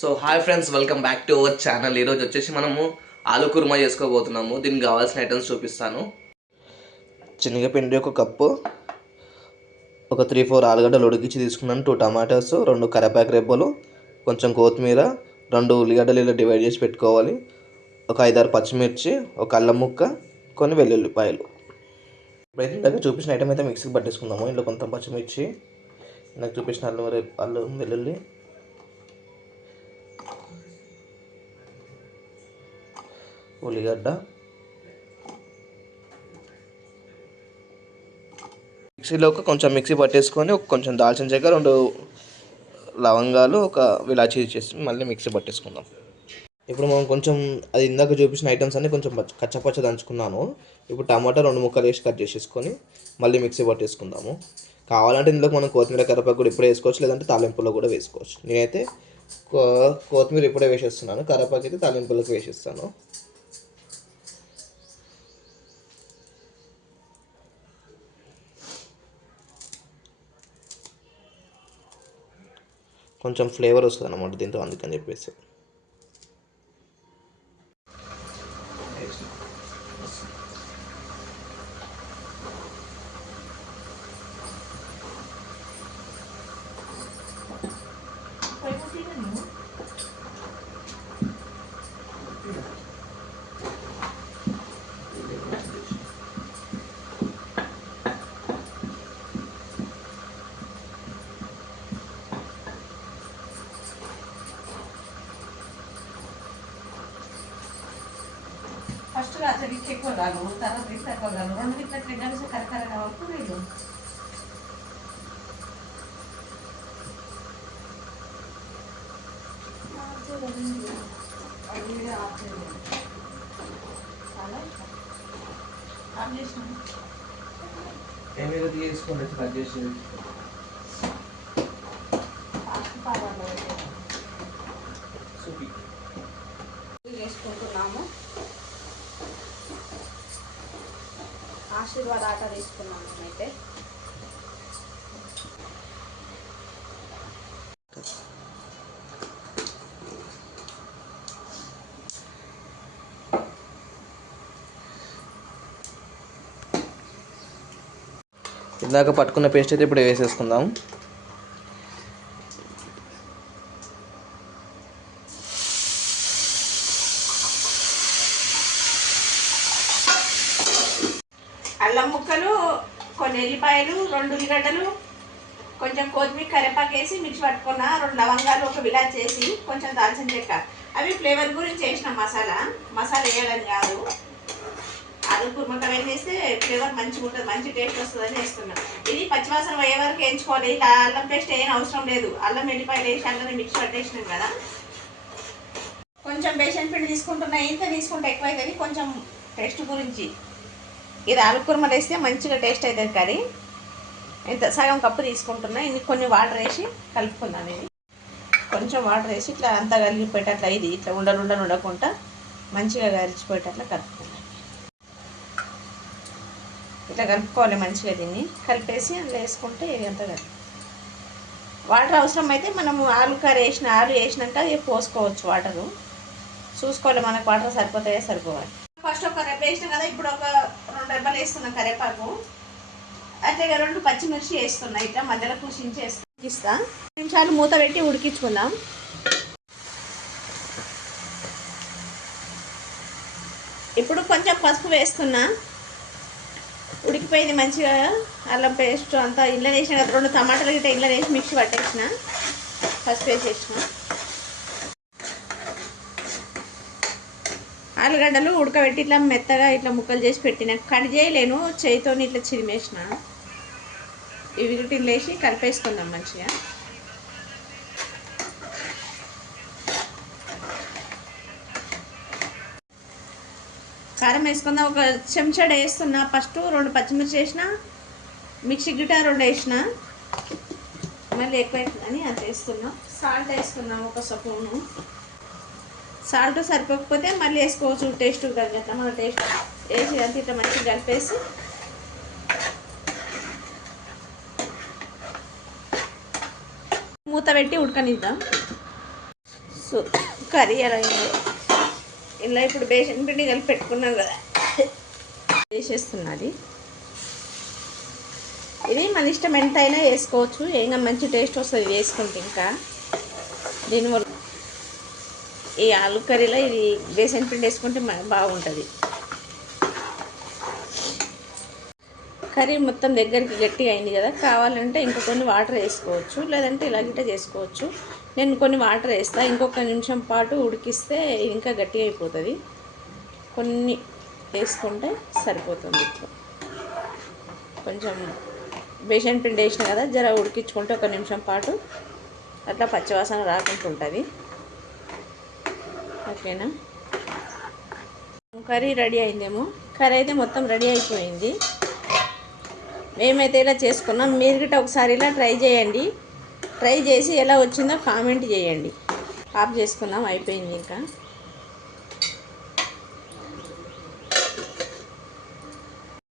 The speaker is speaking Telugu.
So hi friends, welcome back to our channel. ఈరోజు వచ్చేసి మనము ఆలు కుర్మా చేసుకోబోతున్నాము. దీనికి కావాల్సిన ఐటమ్స్ చూపిస్తాను. శనగపిండి ఒక కప్పు, ఒక 3-4 ఆలుగడ్డలు ఉడికించి తీసుకున్నాను, 2 టమాటాస్, 2 కరివేపాకు రెబ్బలు, కొంచెం కొత్తిమీర, 2 ఉల్లిగడ్డలు ఇలా డివైడ్ చేసి పెట్టుకోవాలి. ఒక 5-6 పచ్చిమిర్చి, ఒక అల్లం ముక్క, కొన్ని వెల్లుల్లిపాయలు. ఇప్పుడైతే ఇందాక చూపించిన ఐటమ్ అయితే మిక్సీకి పట్టేసుకుందాము. ఇంట్లో కొంత పచ్చిమిర్చి, నాకు చూపించిన అల్లం వెల్లుల్లి, ఉల్లిగడ్డ, మిక్సీలో కొంచెం మిక్సీ పట్టేసుకొని కొంచెం దాల్చిన చెక్క, 2 లవంగాలు, ఒక ఇలాచీ చేసి మళ్ళీ మిక్సీ పట్టేసుకుందాం. ఇప్పుడు మనం కొంచెం అది ఇందాక చూపించిన ఐటమ్స్ అన్నీ కొంచెం కచ్చపచ్చ దంచుకున్నాను. ఇప్పుడు టమాటా 2 ముక్కలు వేసి కట్ చేసేసుకొని మళ్ళీ మిక్సీ పట్టేసుకుందాము. కావాలంటే ఇందులో మనం కొత్తిమీర కరివేపాకు కూడా ఇప్పుడే వేసుకోవచ్చు, లేదంటే తాలింపులో కూడా వేసుకోవచ్చు. నేనైతే కొత్తిమీర ఇప్పుడే వేసేస్తున్నాను, కరివేపాకు అయితే తాలింపులకు వేసేస్తాను. కొంచెం ఫ్లేవర్ వస్తుంది అన్నమాట దీంతో, అందుకని చెప్పేసి. ఫస్ట్ అట్లా రిచ్ ఎక్కువ కాదు, తర్వాత రిచ్ తక్కువ కాదు, 2 గిట్ల కలిసి కరకర కావచ్చు. వీళ్ళు వేసుకుంటున్నాము. ఆశీర్వాద ఆట తీసుకున్నాం మేమైతే. ఇందాక పట్టుకున్న పేస్ట్ అయితే ఇప్పుడు వేసేసుకుందాం. అల్లం ముక్కలు, కొన్ని ఎల్లిపాయలు, 2 ఉల్లిగడ్డలు, కొంచెం కొత్తిమీర, కరివేపాకు వేసి మిక్స్ పట్టుకున్న, 2 లవంగాలు, ఒక విలాచి చేసి, కొంచెం దాల్చిన చెక్క. అవి ఫ్లేవర్ గురించి వేసిన మసాలా వేయడం కాదు. ఆలు కుర్మకాయ వేస్తే ఫ్లేవర్ మంచిగా ఉంటుంది, మంచి టేస్ట్ వస్తుందని వేస్తున్నాం. ఇది పచ్చివాసన పోయే వరకు వేయించుకోవాలి. ఇలా అల్లం పేస్ట్ ఏం అవసరం లేదు. అల్లం ఎల్లిపాయలు వేసి అల్లం మిక్స్ పట్టేసినాం కదా. కొంచెం బేసన్ పిండి తీసుకుంటున్నా, ఇంత తీసుకుంటే ఎక్కువ అవుతుంది. కొంచెం టేస్ట్ గురించి ఇది ఆలు కుర్మలు వేస్తే మంచిగా టేస్ట్ అవుతుంది కర్రీ. ఇంత సగం కప్పు తీసుకుంటున్నా. ఇది కొన్ని వాటర్ వేసి కలుపుకుందాం. ఇది కొంచెం వాటర్ వేసి ఇట్లా అంతా కలిగిపోయేటట్లా, ఇది ఇట్లా ఉండలు ఉండకుండా మంచిగా కలిసిపోయేటట్లా కలుపుకుందాం. ఇట్లా కలుపుకోవాలి మంచిగా. దీన్ని కలిపేసి అందులో వేసుకుంటే అంతా కలిపి వాటర్ అవసరం అయితే మనము ఆలు కర్రీ ఆలు వేసినాక పోసుకోవచ్చు. వాటరు చూసుకోవాలి, మనకు వాటర్ సరిపోతాయో సరిపోవాలి. ఫస్ట్ ఒక రెబ్బ వేసినాం కదా, ఇప్పుడు ఒక 2 రెబ్బలు వేస్తున్నాం కరివేపాకు, అట్లా 2 పచ్చిమిర్చి వేస్తున్నా. ఇట్లా మధ్యలో కూర్చిస్తా. 2 నిమిషాలు మూత పెట్టి ఉడికించుకుందాం. ఇప్పుడు కొంచెం పసుపు వేస్తున్నా. ఉడికిపోయింది మంచిగా. అల్లం పేస్ట్ అంతా ఇళ్ళ వేసిన కదా, 2 టమాటాలు గిట్ట ఇళ్ళ వేసి మిక్సీ పట్టేసిన, పసుపు వేసేసిన. ఆలుగడ్డలు ఉడకబెట్టి ఇట్లా మెత్తగా ఇట్లా ముక్కలు చేసి పెట్టిన, కట్ చేయలేను, చేయితో ఇట్లా చిరిమేసిన. ఇవి ఇట్లా వేసి కలిపేసుకుందాం మంచిగా. కారం వేసుకుందాం. ఒక చెంచాడు వేస్తున్నా. ఫస్ట్ 2 పచ్చిమిర్చి వేసిన, మిక్సీ గిట్ట 2 వేసిన, మళ్ళీ ఎక్కువ అని అది వేస్తున్నాం. సాల్ట్ వేస్తున్నాం, ఒక స్పూను. సాల్ట్ సరిపోకపోతే మళ్ళీ వేసుకోవచ్చు, టేస్ట్ కలిగట్లా. మన టేస్ట్ వేసి అంత ఇట్లా మంచిగా కలిపేసి మూత పెట్టి ఉడకనిద్దాం. సో కర్రీ ఎలా అయిందో ఇలా ఇప్పుడు బేసన్ పిండి కలిపి పెట్టుకున్నాం కదా వేసేస్తున్నది. ఇది మన ఇష్టం ఎంతైనా వేసుకోవచ్చు, ఇంకా మంచి టేస్ట్ వస్తుంది వేసుకుంటే. ఇంకా దీనివల్ల ఈ ఆలు కర్రీలో ఇది బేసన్ పిండి వేసుకుంటే బాగుంటుంది. కర్రీ మొత్తం దగ్గరికి గట్టిగా అయింది కదా, కావాలంటే ఇంకా కొన్ని వాటర్ వేసుకోవచ్చు, లేదంటే ఇలా గిట్ట చేసుకోవచ్చు. నేను కొన్ని వాటర్ వేస్తా, ఇంకొక నిమిషం పాటు ఉడికిస్తే ఇంకా గట్టిగా అయిపోతుంది. కొన్ని వేసుకుంటే సరిపోతుంది. కొంచెం బేసన్ పిండి వేసిన కదా, జర ఉడికించుకుంటే ఒక నిమిషం పాటు అట్లా పచ్చివాసన రాకుండా ఉంటుంది. ఓకేనా, కర్రీ రెడీ అయిందేమో. కర్రీ అయితే మొత్తం రెడీ అయిపోయింది. మేమైతే ఇలా చేసుకున్నాం. మీరు గిట్ట ఒకసారి ఇలా ట్రై చేయండి. ట్రై చేసి ఎలా వచ్చిందో కామెంట్ చేయండి. ఆఫ్ చేసుకున్నాం, అయిపోయింది ఇంకా.